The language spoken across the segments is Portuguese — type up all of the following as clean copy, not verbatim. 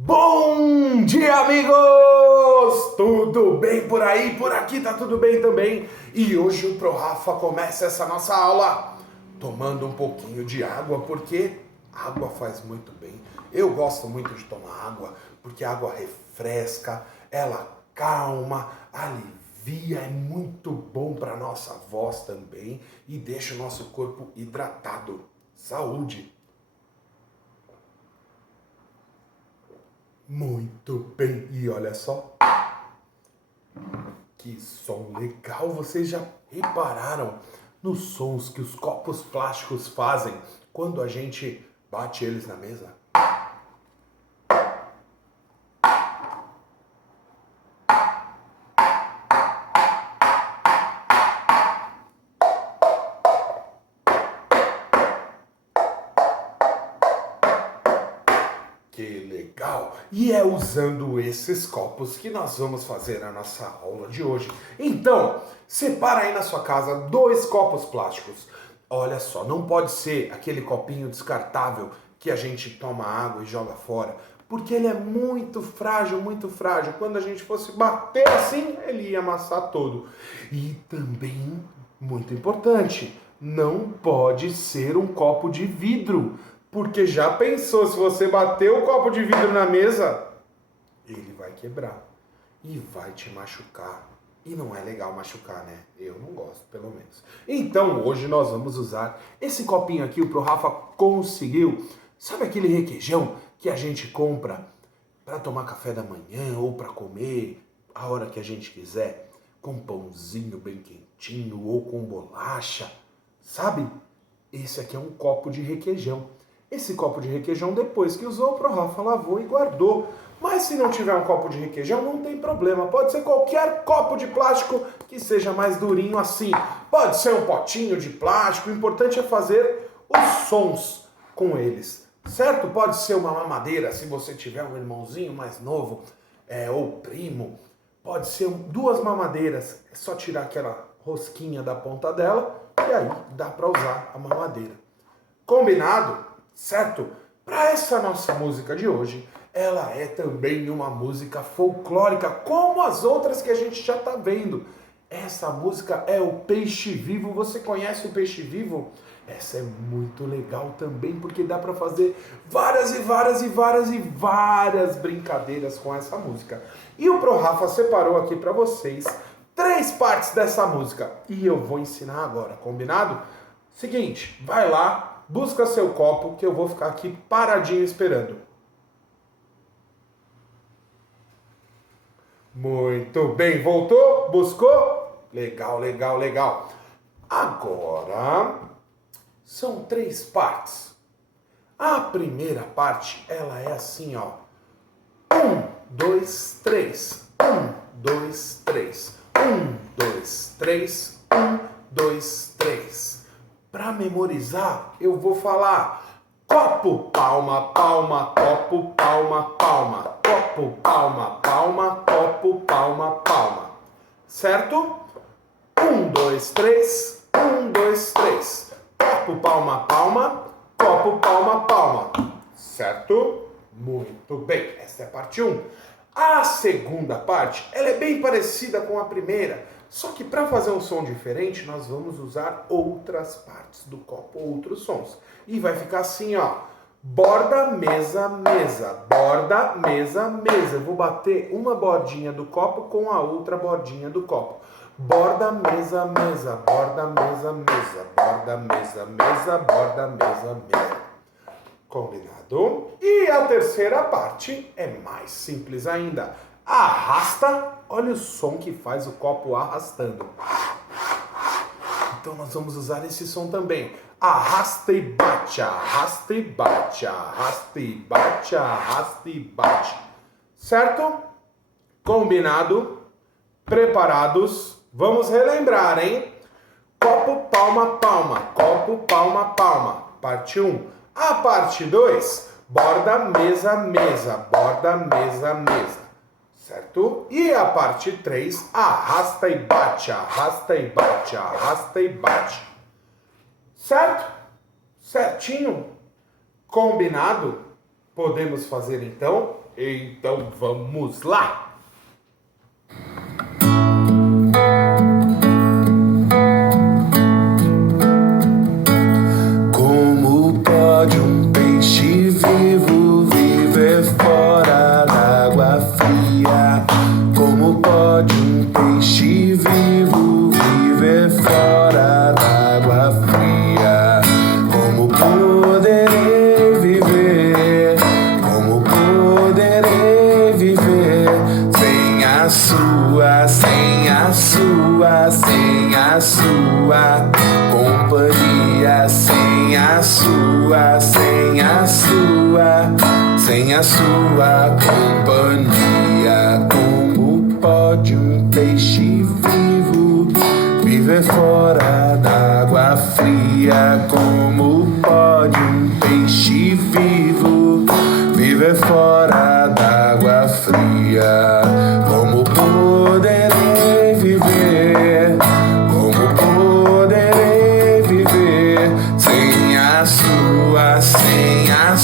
Bom dia, amigos! Tudo bem por aí? Por aqui tá tudo bem também. E hoje o Pro Rafa começa essa nossa aula tomando um pouquinho de água, porque água faz muito bem. Eu gosto muito de tomar água, porque a água refresca, ela calma, alivia, é muito bom para nossa voz também e deixa o nosso corpo hidratado. Saúde! Muito bem, e olha só, que som legal! Vocês já repararam nos sons que os copos plásticos fazem quando a gente bate eles na mesa? Que legal! E é usando esses copos que nós vamos fazer a nossa aula de hoje. Então, separa aí na sua casa 2 copos plásticos. Olha só, não pode ser aquele copinho descartável que a gente toma água e joga fora, porque ele é muito frágil, muito frágil. Quando a gente fosse bater assim, ele ia amassar todo. E também, muito importante, não pode ser um copo de vidro. Porque já pensou, se você bater o copo de vidro na mesa, ele vai quebrar e vai te machucar. E não é legal machucar, né? Eu não gosto, pelo menos. Então, hoje nós vamos usar esse copinho aqui, o Pro Rafa conseguiu. Sabe aquele requeijão que a gente compra para tomar café da manhã ou para comer a hora que a gente quiser? Com pãozinho bem quentinho ou com bolacha, sabe? Esse aqui é um copo de requeijão. Esse copo de requeijão, depois que usou, o Pro Rafa lavou e guardou. Mas se não tiver um copo de requeijão, não tem problema. Pode ser qualquer copo de plástico que seja mais durinho assim. Pode ser um potinho de plástico. O importante é fazer os sons com eles, certo? Pode ser uma mamadeira, se você tiver um irmãozinho mais novo, ou primo. Pode ser 2 mamadeiras. É só tirar aquela rosquinha da ponta dela e aí dá para usar a mamadeira. Combinado? Certo? Para essa nossa música de hoje, ela é também uma música folclórica, como as outras que a gente já está vendo. Essa música é o Peixe Vivo. Você conhece o Peixe Vivo? Essa é muito legal também, porque dá para fazer várias brincadeiras com essa música. E o Pro Rafa separou aqui para vocês 3 partes dessa música. E eu vou ensinar agora, combinado? Seguinte, vai lá. Busca seu copo, que eu vou ficar aqui paradinho esperando. Muito bem, voltou? Buscou? Legal, legal, legal. Agora, são 3 partes. A primeira parte, ela é assim, ó. 1, 2, 3. 1, 2, 3. 1, 2, 3. 1, 2, 3. Para memorizar, eu vou falar copo, palma, palma, copo, palma, palma, copo, palma, palma, copo, palma, palma. Certo? 1, 2, 3, 1, 2, 3. Copo, palma, palma, copo, palma, palma. Certo? Muito bem, essa é a parte 1. A segunda parte, ela é bem parecida com a primeira. Só que para fazer um som diferente, nós vamos usar outras partes do copo, outros sons. E vai ficar assim, ó. Borda, mesa, mesa. Borda, mesa, mesa. Eu vou bater uma bordinha do copo com a outra bordinha do copo. Borda, mesa, mesa. Borda, mesa, mesa. Borda, mesa, mesa. Borda, mesa, mesa. Combinado? E a terceira parte é mais simples ainda. Arrasta, olha o som que faz o copo arrastando. Então nós vamos usar esse som também. Arrasta e bate, arrasta e bate, arrasta e bate, arrasta e bate. Certo? Combinado? Preparados? Vamos relembrar, hein? Copo, palma, palma. Copo, palma, palma. Parte 1. A parte 2. Borda, mesa, mesa. Borda, mesa, mesa. Certo? E a parte 3, arrasta e bate, arrasta e bate, arrasta e bate. Certo? Certinho? Combinado? Podemos fazer então Então vamos lá! Como pode um peixe vivo viver fora d'água fria? Como pode um peixe vivo viver fora d'água fria? Como poderei viver? Como poderei viver sem a sua companhia, sem a sua companhia? Como pode um peixe vivo viver fora d'água fria? Como pode um peixe vivo viver fora d'água fria? Como poderei viver? Como poderei viver sem a sua companhia?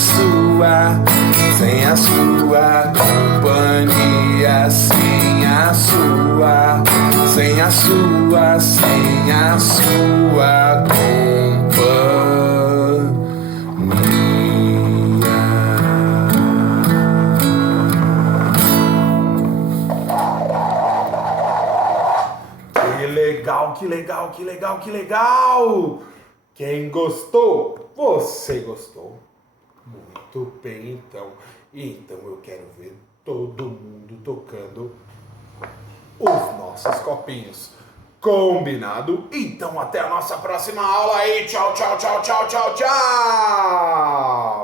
Sem a sua Que legal! Quem gostou? Você gostou? Muito bem, então. Então eu quero ver todo mundo tocando os nossos copinhos. Combinado? Então até a nossa próxima aula aí. Tchau, tchau, tchau, tchau, tchau, tchau!